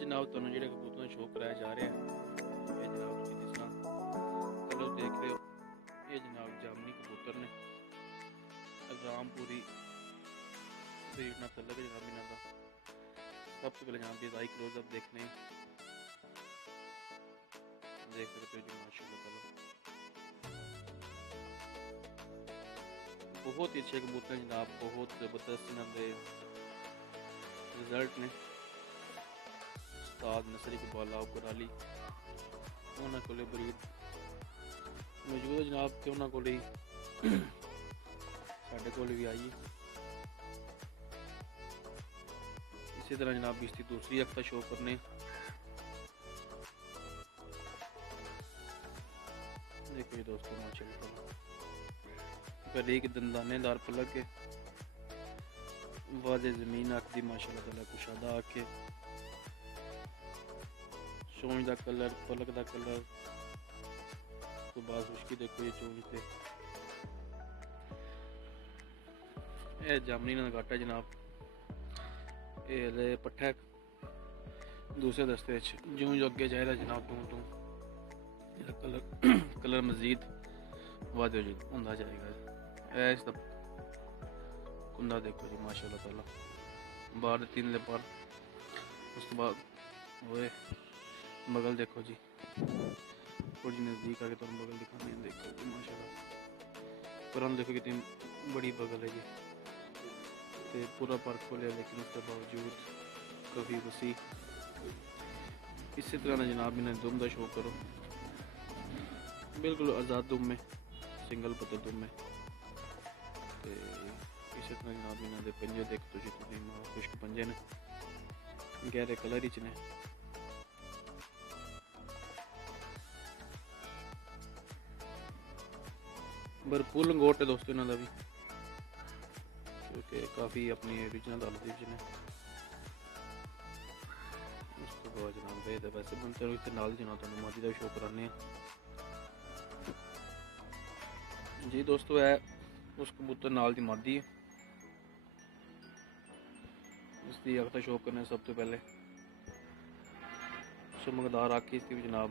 जनाब तुहानू जिहड़े कबूतर शो कराया जा रहा है ये जनाब तुसीं जिस तरह कलर देख रहे हो ये जनाब जामनी कबूतर ने रामपुरी ब्रीड ना कलर है जनाब इन्हां दा। सब तो पहले जनाब आई क्लोजअप देखने देख सकते हो जी माशाल्लाह बहुत ही अच्छे कबूतर हैं जनाब, बहुत ज़बरदस्त इन्हां दे रिजल्ट ने। उस्ताद नसर इकबाल कुराली उन्होंने को ब्रीड मौजूद है जनाब कि उन्होंने को साढ़े को भी आई। इसी तरह जनाब इसकी दूसरी अख्ता शो करने देखो दोस्तों माशाल्लाह बारीक दंदानेदार पलक के वाजे जमीन आँख दी माशाल्लाह ताला कुशादा आँख के चोंच का कलर पलक का कलर तो बाद खुशकी देखो ये चोंच पे ये जामनी ना घाटा जनाब ये पट्ठा दूसरे दस्ते जूं जो अगे जाएगा जनाब तू कलर कलर मजीद वादे होंदा जाएगा। इस कुंदा देखो जी माशाल्लाह ताला बाहर तीन ले पर उस तो बाद वो बगल देखो जी थोड़ी नज़दीक आके तुम बगल दिखाने देखो जी माशाल्लाह पुरान देखो कितनी बड़ी बगल है जी ते पूरा पर खोलिया लेकिन उसके बावजूद काफ़ी वसी। इसी तरह ना जनाब इन्हें दुम का शो करो बिल्कुल आज़ाद दुम में सिंगल पत्ते दुम में ते इसी तरह जनाब इन्हों के पंजे देख खुश्क पंजे ने गहरे कलर ही ने। भरपूर लंगोट है दोस्तों इन्हों का भी क्योंकि काफ़ी अपनी ओरिजिनल हालत ने। उस तो बाद जनाब वैसे बनते नाल जनाब तुम मादी का शो कराने जी दोस्तों है उस कबूतर नाल दी मादी है उसकी अख्ता शो करने सब तो पहले चमकदार आखी इसकी भी जनाब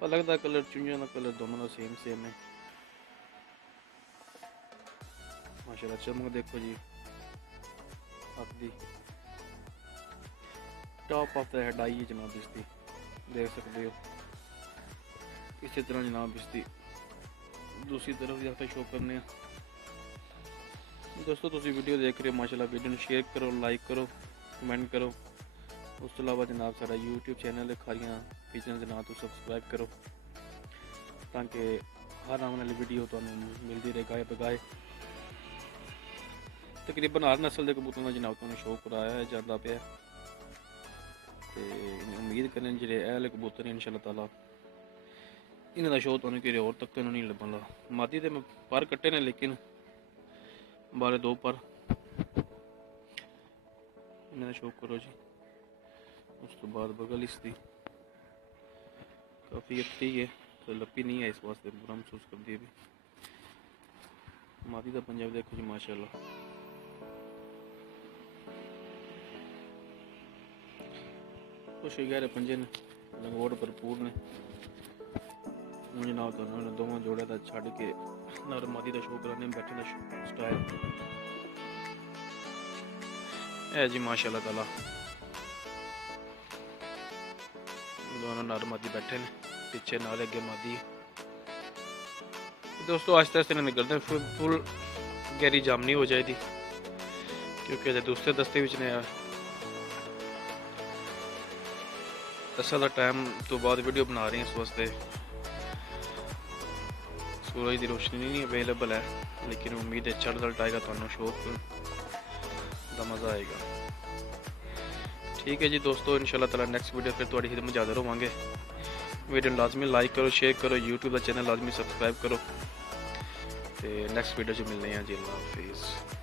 पलक का कलर चुंझा का कलर दोनों का सेम है माशाल्लाह। चमक देखो जी अख दी टॉप ऑफ द हेड आई है जनाब इसकी देख सकते हो। इसी तरह जनाब इसकी दूसरी तरफ भी आपका शो करने दोस्तों तुम वीडियो देख रहे हो माशाल्लाह वीडियो शेयर करो लाइक करो कमेंट करो। उस तो अलावा जनाब सारा यूट्यूब चैनल है खारियां किचन जनाब तो सब्सक्राइब करो ताकि हर आने वाली वीडियो तो मिलती रहे गाए बगाए। तकरीबन हर नस्ल के कबूतरों का जनाब तुमने शो कराया है जाता पाया तो उम्मीद करें जे एहले कबूतर इंशाल्लाह ताला इन्हों का शो तो और तक नहीं लभन लगा। मादी तो मैं पर कट्टे ने लेकिन बारे दो पर इन्हों शो करो जी। उस तो बाद बगल इसकी काफ़ी अच्छी है तो लपी नहीं है इस वास्ते बुरा महसूस कर दिए भी। मादी का पंजाब देखो जी माशाल्लाह कुछ गहरे पंजे ने लंगोट भरपूर ने जनाब तो दोवों जोड़े का छड़ के नर मादी का शो कराने बैठे का स्टाइल है जी माशाल्लाह ताला दोनों नर मादी बैठे ने पीछे नाल अगे मादी। दोस्तों आस्ते आस्ते निकलते हैं फुल गहरी जामनी हो जाएगी क्योंकि दूसरे दस्ते ने असल टाइम तो बाद वीडियो बना रही हैं इस वास्ते सूरज की रोशनी नहीं अवेलेबल है लेकिन उम्मीद है चढ़ दल आएगा तो शो का मज़ा आएगा। ठीक है जी दोस्तों इंशाल्लाह ताला नेक्स्ट वीडियो फिर थोड़ी खिदमत हाज़िर होवांगे। वीडियो लाजमी लाइक करो शेयर करो यूट्यूब का चैनल लाजमी सब्सक्राइब करो तो नेक्स्ट वीडियो मिलने हैं जी। अल्लाह हाफिज़।